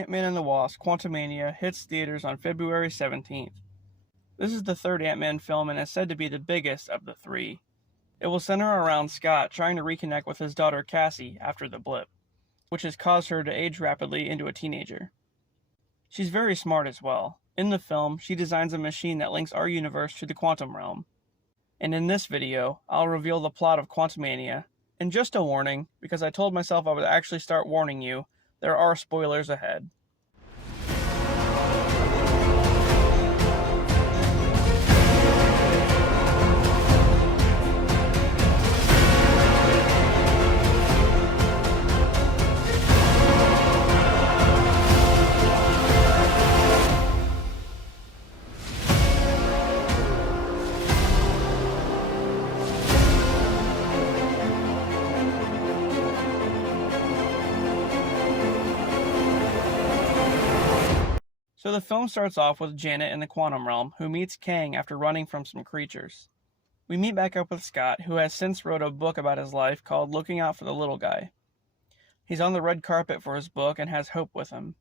Ant-Man and the Wasp Quantumania hits theaters on February 17th. This is the third Ant-Man film and is said to be the biggest of the three. It will center around Scott trying to reconnect with his daughter Cassie after the blip, which has caused her to age rapidly into a teenager. She's very smart as well. In the film, she designs a machine that links our universe to the quantum realm. And in this video, I'll reveal the plot of Quantumania. And just a warning, because I told myself I would actually start warning you, there are spoilers ahead. So the film starts off with Janet in the quantum realm, who meets Kang after running from some creatures. We meet back up with Scott, who has since wrote a book about his life called Looking Out for the Little Guy. He's on the red carpet for his book and has Hope with him,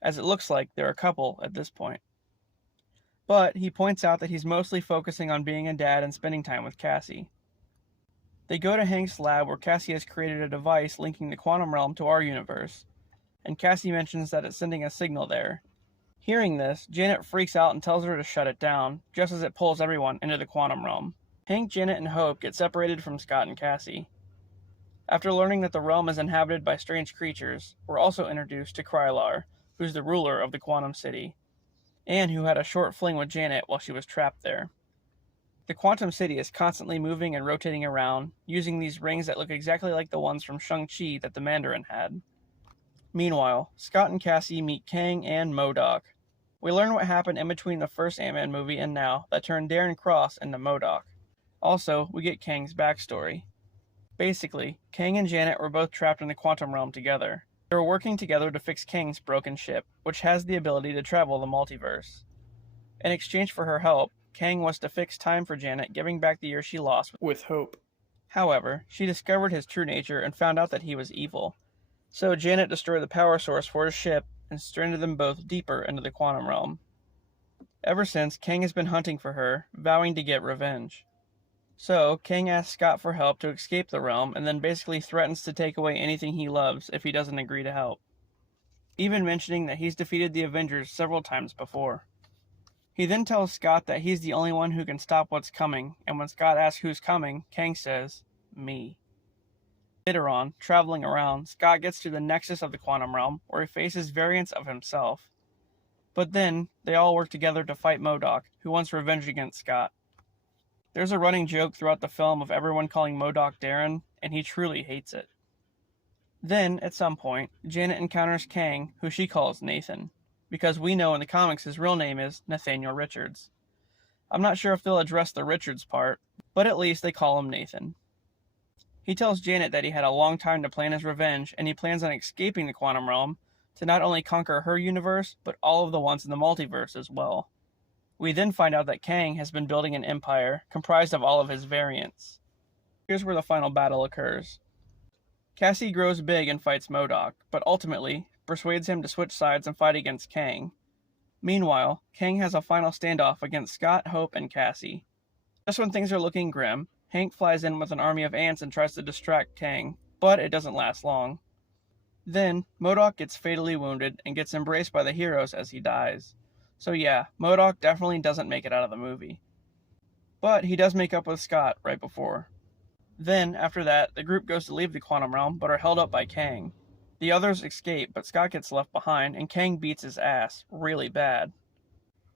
as it looks like they're a couple at this point. But he points out that he's mostly focusing on being a dad and spending time with Cassie. They go to Hank's lab where Cassie has created a device linking the quantum realm to our universe, and Cassie mentions that it's sending a signal there. Hearing this, Janet freaks out and tells her to shut it down, just as it pulls everyone into the quantum realm. Hank, Janet, and Hope get separated from Scott and Cassie. After learning that the realm is inhabited by strange creatures, we're also introduced to Krylar, who's the ruler of the Quantum City, and who had a short fling with Janet while she was trapped there. The Quantum City is constantly moving and rotating around, using these rings that look exactly like the ones from Shang-Chi that the Mandarin had. Meanwhile, Scott and Cassie meet Kang and MODOK. We learn what happened in between the first Ant-Man movie and now that turned Darren Cross into MODOK. Also, we get Kang's backstory. Basically, Kang and Janet were both trapped in the quantum realm together. They were working together to fix Kang's broken ship, which has the ability to travel the multiverse. In exchange for her help, Kang was to fix time for Janet, giving back the year she lost with Hope. However, she discovered his true nature and found out that he was evil. So Janet destroyed the power source for his ship and stranded them both deeper into the quantum realm. Ever since, Kang has been hunting for her, vowing to get revenge. So, Kang asks Scott for help to escape the realm and then basically threatens to take away anything he loves if he doesn't agree to help, even mentioning that he's defeated the Avengers several times before. He then tells Scott that he's the only one who can stop what's coming, and when Scott asks who's coming, Kang says, "Me." Later on, traveling around, Scott gets to the nexus of the quantum realm, where he faces variants of himself. But then, they all work together to fight MODOK, who wants revenge against Scott. There's a running joke throughout the film of everyone calling MODOK Darren, and he truly hates it. Then, at some point, Janet encounters Kang, who she calls Nathan, because we know in the comics his real name is Nathaniel Richards. I'm not sure if they'll address the Richards part, but at least they call him Nathan. He tells Janet that he had a long time to plan his revenge, and he plans on escaping the quantum realm to not only conquer her universe, but all of the ones in the multiverse as well. We then find out that Kang has been building an empire comprised of all of his variants. Here's where the final battle occurs. Cassie grows big and fights MODOK, but ultimately persuades him to switch sides and fight against Kang. Meanwhile, Kang has a final standoff against Scott, Hope, and Cassie. Just when things are looking grim, Hank flies in with an army of ants and tries to distract Kang, but it doesn't last long. Then, MODOK gets fatally wounded and gets embraced by the heroes as he dies. So yeah, MODOK definitely doesn't make it out of the movie. But he does make up with Scott right before. Then, after that, the group goes to leave the quantum realm, but are held up by Kang. The others escape, but Scott gets left behind, and Kang beats his ass really bad.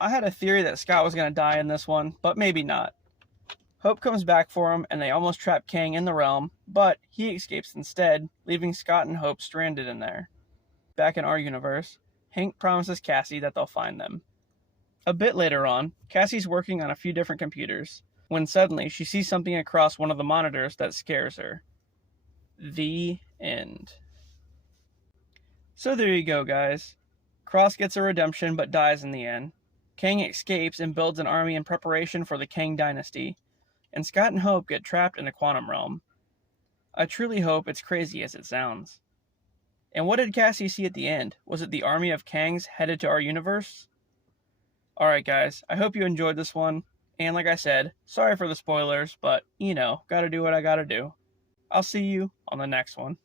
I had a theory that Scott was going to die in this one, but maybe not. Hope comes back for him, and they almost trap Kang in the realm, but he escapes instead, leaving Scott and Hope stranded in there. Back in our universe, Hank promises Cassie that they'll find them. A bit later on, Cassie's working on a few different computers, when suddenly she sees something across one of the monitors that scares her. The end. So there you go, guys. Cross gets a redemption but dies in the end. Kang escapes and builds an army in preparation for the Kang dynasty, and Scott and Hope get trapped in the quantum realm. I truly hope it's crazy as it sounds. And what did Cassie see at the end? Was it the army of Kangs headed to our universe? Alright guys, I hope you enjoyed this one, and like I said, sorry for the spoilers, but, gotta do what I gotta do. I'll see you on the next one.